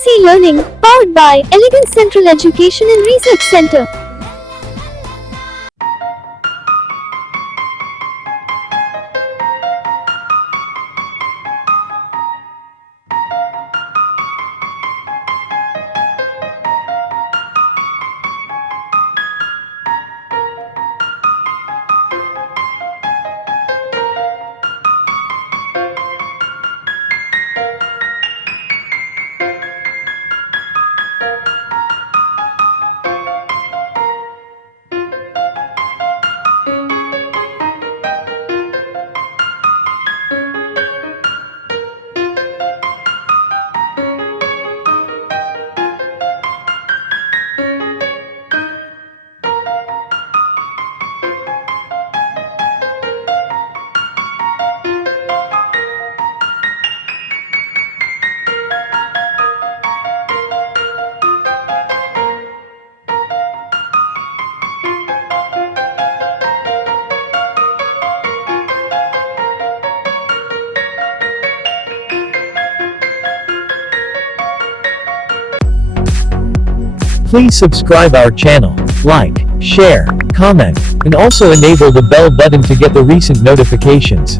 e-learning, powered by Elegant Central Education and Research Center. Please subscribe our channel, like, share, comment, and also enable the bell button to get the recent notifications.